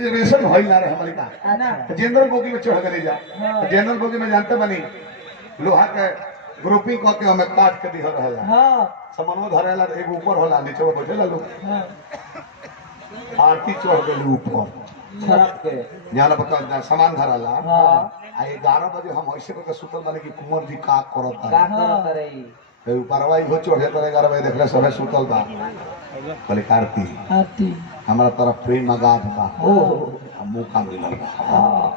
reservation होइल ना रहे हमारी का जनरल बोगी में चढ़ गए जा जनरल बोगी में जानते बनी लोहा के ग्रुपिंग क के हमें काट के दिह रहला हां समनवा धरेला एगो ऊपर होला नीचे में बैठेला लोग हां आरती चढ़ गई ऊपर छरक के जान बता सामान धराला हां आ 11 बजे हम ऐसे करके सुतल माने कि कुंवर जी का करता रे ए ऊपरवा हो चढ़े तर 11 बजे देखले सब सुतल बा कहले आरती आरती हमारा तरफ प्रेम आगाध बा ओ मौका मिलल बा हां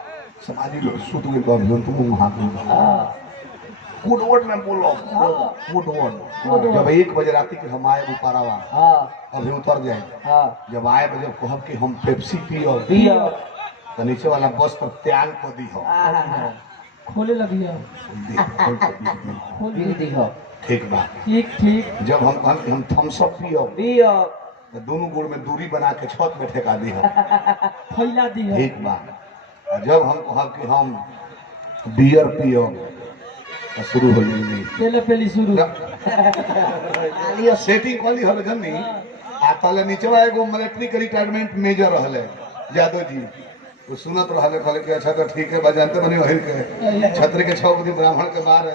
समाजी लोग सुत गइल बा तुम वहां पे गुड वर्ड में बोलो गुड वर्ड जब 1 बजे रात के हम आए ऊपरवा हां अभी उतर जाए हां जब आए बजे कहब कि हम पेप्सी पियो तो नीचे वाला बस पर त्याग को दी हो खोले लगी हो खोल दी हो ठीक बा ठीक ठीक जब हम थम्स अप पियो तो दोनों गोड़ में दूरी बना के छत में ठेका दी हो फैला दी हो ठीक बा जब हम कहब कि हम बियर पियो तो शुरू हो जाएगी पहले पहली शुरू ये सेटिंग वाली हो जन्नी आ तले नीचवा एगो मिलिट्री के रिटायरमेंट मेजर रहले यादव जी वो सुनत रहले कहले कि अच्छा तो ठीक है बजानते बनी ओहिर के छतरी के 6 बुद्धि ब्राह्मण के मारे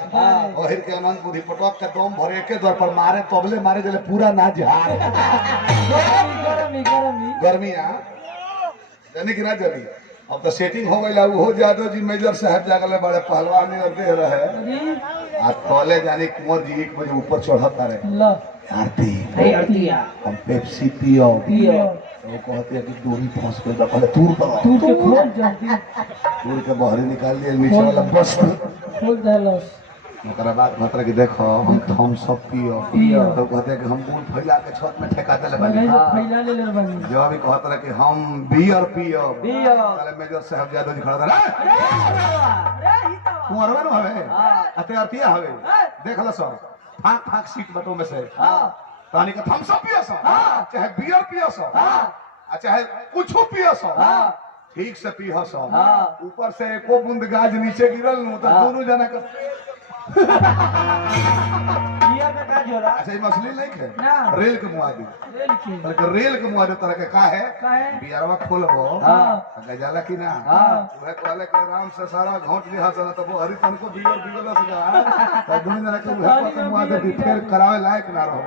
ओहिर के अनंत बुद्धि पटक के दम भरे के द्वार पर मारे तबले मारे जले पूरा ना झार गर्मी आ यानी कि ना जली अब तो सेटिंग हो गई हो यादव जी मेजर साहब जागले बड़े पहलवान दे रहे आ तले जाने कुंवर जी 1 बजे ऊपर चढ़ता रहे आरती हम पेप्सी पियो तो कहते हैं कि दूरी फंस के पहले दूर के खोल जल्दी दूर के बाहर निकाल दिया नीचे वाला बस खोल देलस ओकरा बाद मात्रा कि देखो हम सब पियो तो कहते हैं कि हम गुड़ फैला के छत में ठेका देले बानी फैला ले बानी जब भी कहत रहे कि हम बियर पियो ताले मेजर साहब यादव जी खड़ा रहे अरे कुंवरवा न हवे अते अतिया हवे देख ल सब फाक फाक सीट बटो में से तानी का थम्स अप पियो सब चाहे बियर पियो सब चाहे कुछ पियो सब ठीक से पियो सब ऊपर से एको बूंद गाज नीचे गिरल न तो दोनों जना का बियर में गाज होला अच्छा ये मछली नहीं है रेल के मुआदी रेल के मुआदी तरह के का है बियरवा खोलबो गजाला की ना वह कहले के आराम से सारा घोट लिहा चला तो हरि तन को बियर बिगलस जा तो दोनों जना के मुआदी फिर करावे लायक ना रहो